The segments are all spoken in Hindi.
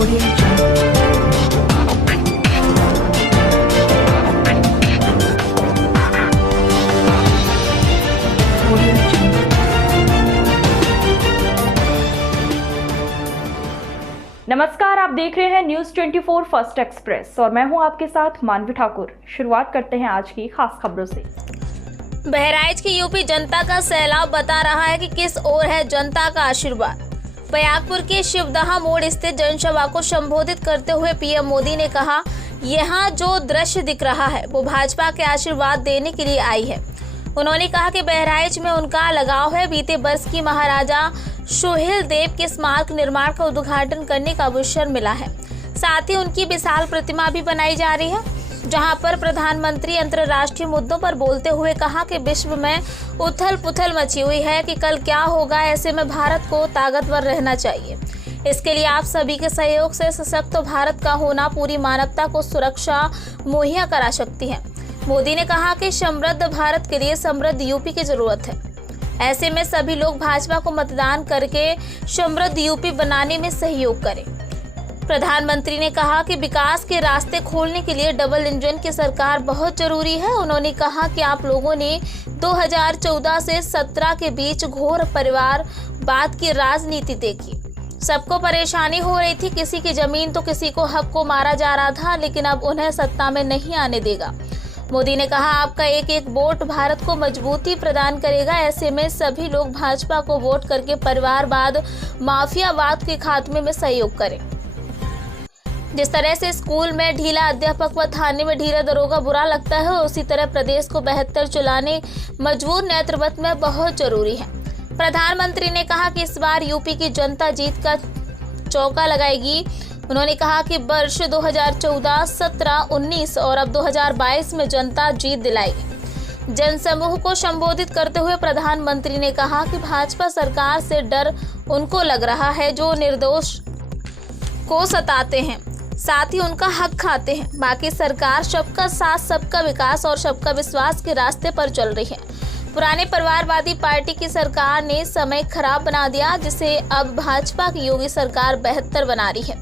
नमस्कार, आप देख रहे हैं न्यूज 24 फर्स्ट एक्सप्रेस और मैं हूं आपके साथ मानवी ठाकुर। शुरुआत करते हैं आज की खास खबरों से। बहराइच की यूपी जनता का सैलाब बता रहा है कि किस ओर है जनता का आशीर्वाद। बयाकपुर के शिवदहा मोड़ स्थित जनसभा को संबोधित करते हुए पीएम मोदी ने कहा, यहाँ जो दृश्य दिख रहा है वो भाजपा के आशीर्वाद देने के लिए आई है। उन्होंने कहा कि बहराइच में उनका लगाव है। बीते वर्ष की महाराजा सोहेल देव के स्मारक निर्माण का उद्घाटन करने का अवसर मिला है। साथ ही उनकी विशाल प्रतिमा भी बनाई जा रही है, जहां पर प्रधानमंत्री अंतर्राष्ट्रीय मुद्दों पर बोलते हुए कहा कि विश्व में उथल पुथल मची हुई है कि कल क्या होगा। ऐसे में भारत को ताकतवर रहना चाहिए। इसके लिए आप सभी के सहयोग से सशक्त भारत का होना पूरी मानवता को सुरक्षा मुहैया करा सकती है। मोदी ने कहा कि समृद्ध भारत के लिए समृद्ध यूपी की जरूरत है। ऐसे में सभी लोग भाजपा को मतदान करके समृद्ध यूपी बनाने में सहयोग करें। प्रधानमंत्री ने कहा कि विकास के रास्ते खोलने के लिए डबल इंजन की सरकार बहुत जरूरी है। उन्होंने कहा कि आप लोगों ने 2014 से 17 के बीच घोर परिवारवाद की राजनीति देखी। सबको परेशानी हो रही थी, किसी की जमीन तो किसी को हक को मारा जा रहा था, लेकिन अब उन्हें सत्ता में नहीं आने देगा। मोदी ने कहा, आपका एक एक वोट भारत को मजबूती प्रदान करेगा। ऐसे में सभी लोग भाजपा को वोट करके परिवारवाद, माफियावाद के खात्मे में सहयोग करें। जिस तरह से स्कूल में ढीला अध्यापक व थाने में ढीला दरोगा बुरा लगता है, उसी तरह प्रदेश को बेहतर चलाने मजबूत नेतृत्व में बहुत जरूरी है। प्रधानमंत्री ने कहा कि इस बार यूपी की जनता जीत का चौका लगाएगी। उन्होंने कहा कि वर्ष 2014, 17, 19 और अब 2022 में जनता जीत दिलाएगी। जनसमूह को संबोधित करते हुए प्रधानमंत्री ने कहा कि भाजपा सरकार से डर उनको लग रहा है जो निर्दोष को सताते हैं, साथ ही उनका हक खाते हैं। बाकी सरकार सबका साथ, सबका विकास और सबका विश्वास के रास्ते पर चल रही है। पुराने परिवारवादी पार्टी की सरकार ने समय खराब बना दिया, जिसे अब भाजपा की योगी सरकार बेहतर बना रही है।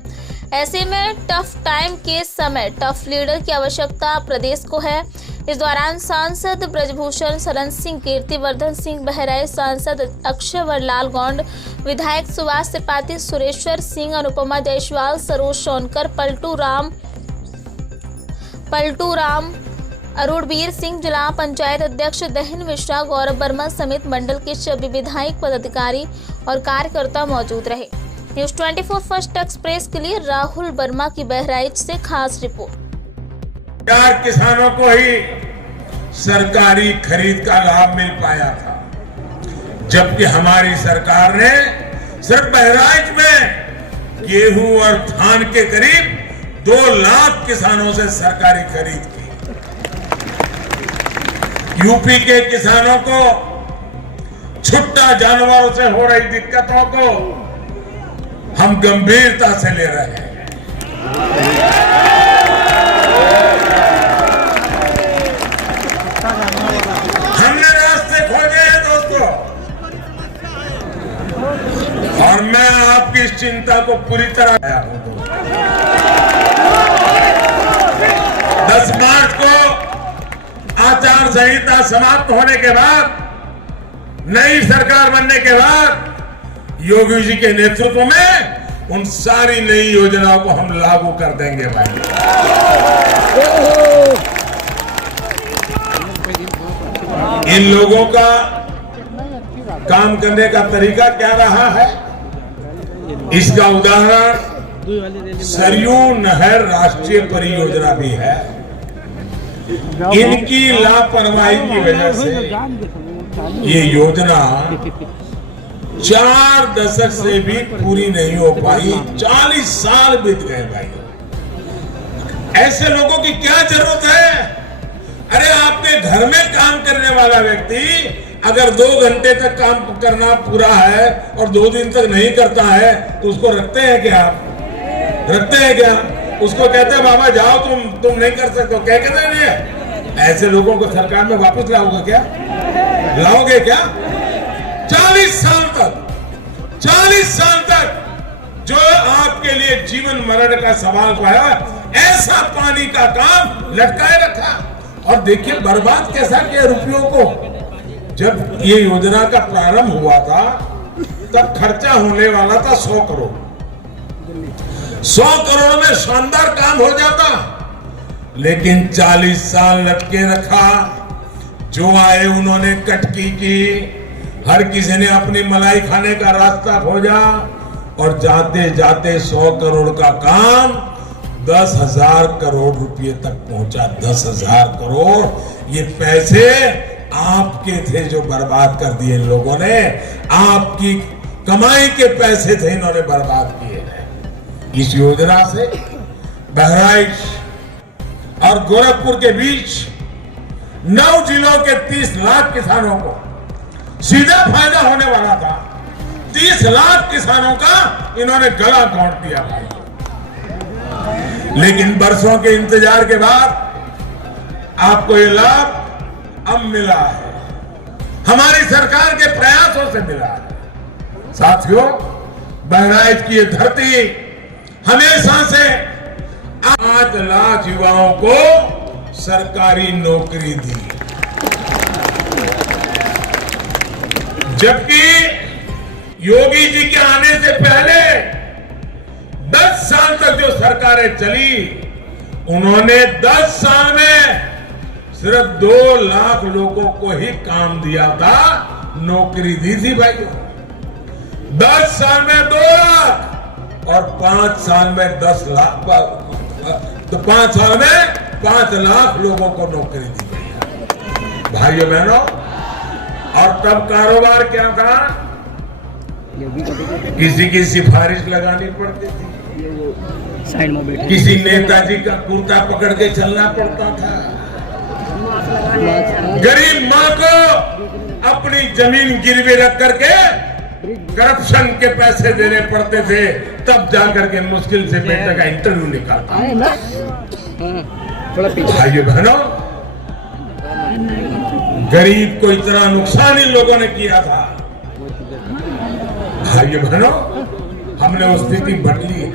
ऐसे में टफ टाइम के समय टफ लीडर की आवश्यकता प्रदेश को है। इस दौरान सांसद ब्रजभूषण शरण सिंह, कीर्तिवर्धन सिंह बहराइच, सांसद अक्षय लाल गौंड, विधायक सुभाष त्रिपाठी, सुरेश्वर सिंह, अनुपमा जायसवाल, सरोज सोनकर, पलटू राम, अरुणवीर सिंह, जिला पंचायत अध्यक्ष दहन मिश्रा, गौरव वर्मा समेत मंडल के सभी विधायक पदाधिकारी और कार्यकर्ता मौजूद रहे। न्यूज 24 फर्स्ट एक्सप्रेस के लिए राहुल वर्मा की बहराइच से खास रिपोर्ट। 4 किसानों को ही सरकारी खरीद का लाभ मिल पाया था, जबकि हमारी सरकार ने सिर्फ बहराइच में गेहूं और धान के करीब 2 लाख किसानों से सरकारी खरीद की। यूपी के किसानों को छुट्टा जानवरों से हो रही दिक्कतों को हम गंभीरता से ले रहे हैं। हमने रास्ते खोजे हैं दोस्तों, और मैं आपकी इस चिंता को पूरी तरह आया हूं। 10 मार्च को आचार संहिता समाप्त होने के बाद, नई सरकार बनने के बाद योगी जी के नेतृत्व में उन सारी नई योजनाओं को हम लागू कर देंगे भाई। इन लोगों का काम करने का तरीका क्या रहा है, इसका उदाहरण सरयू नहर राष्ट्रीय परियोजना भी है। इनकी लापरवाही की वजह से ये योजना 4 दशक से भी पूरी नहीं हो पाई। 40 साल बीत गए भाई। ऐसे लोगों की क्या जरूरत है? अरे आपके घर में काम करने वाला व्यक्ति अगर 2 घंटे तक काम करना पूरा है और 2 दिन तक नहीं करता है तो उसको रखते हैं क्या? रखते हैं क्या? उसको कहते हैं बाबा जाओ, तुम नहीं कर सकते, क्या कहते हैं? ऐसे लोगों को सरकार में वापस लाओगे क्या? लाओगे क्या? 40 साल तक जो आपके लिए जीवन मरण का सवाल है, ऐसा पानी का काम लटकाए रखा। और देखिए बर्बाद कैसा किया रुपयों को। जब ये योजना का प्रारंभ हुआ था तब खर्चा होने वाला था 100 करोड़। 100 करोड़ में शानदार काम हो जाता, लेकिन 40 साल लटके रखा। जो आए उन्होंने कटकी की, हर किसी ने अपनी मलाई खाने का रास्ता खोजा और जाते जाते 100 करोड़ का काम 10,000 करोड़ रुपए तक पहुंचा। 10,000 करोड़ ये पैसे आपके थे जो बर्बाद कर दिए इन लोगों ने। आपकी कमाई के पैसे थे, इन्होंने बर्बाद किए हैं। इस योजना से बहराइच और गोरखपुर के बीच 9 जिलों के 30 लाख किसानों को सीधा फायदा होने वाला था। 30 लाख किसानों का इन्होंने गला घोंट दिया भाई। लेकिन बरसों के इंतजार के बाद आपको ये लाभ अब मिला है, हमारी सरकार के प्रयासों से मिला है। साथियों, बहराइच की ये धरती हमेशा से 8 लाख युवाओं को सरकारी नौकरी दी, जबकि योगी जी के आने से पहले 10 साल तक जो सरकारें चली, उन्होंने 10 साल में सिर्फ 2 लाख लोगों को ही काम दिया था, नौकरी दी थी भाइयों। 10 साल में 2 लाख और 5 साल में 10 लाख, तो 5 साल में 5 लाख लोगों को नौकरी दी गई भाइयों बहनों। और तब कारोबार क्या था, किसी की सिफारिश लगानी पड़ती थी, किसी नेताजी का कुर्ता पकड़ के चलना पड़ता था, गरीब मां को अपनी जमीन गिरवी रख करके करप्शन के पैसे देने पड़ते थे, तब जाकर के मुश्किल से बेटे का इंटरव्यू निकालता। भाइयों बहनों, गरीब को इतना नुकसान इन लोगों ने किया था। भाइयों बहनों, हमने उस स्थिति बदली है।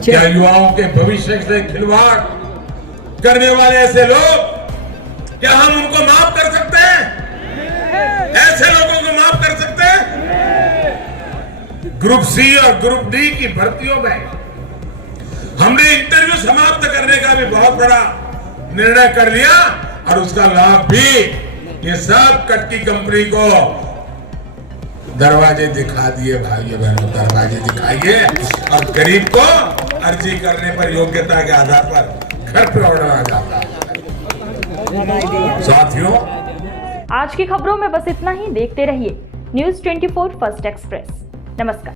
क्या युवाओं के भविष्य से खिलवाड़ करने वाले ऐसे लोग, क्या हम उनको माफ कर सकते हैं? ऐसे लोगों को माफ कर सकते हैं? ग्रुप सी और ग्रुप डी की भर्तियों में हमने इंटरव्यू समाप्त करने का भी बहुत बड़ा निर्णय कर लिया और उसका लाभ भी ये सब कटकी कंपनी को दरवाजे दिखा दिए। भाइयों बहनों, दरवाजे दिखाइए और गरीब को अर्जी करने पर योग्यता के आधार पर घर पर ऑर्डर आ जाता है। साथियों, आज की खबरों में बस इतना ही। देखते रहिए न्यूज़ 24 फर्स्ट एक्सप्रेस। नमस्कार।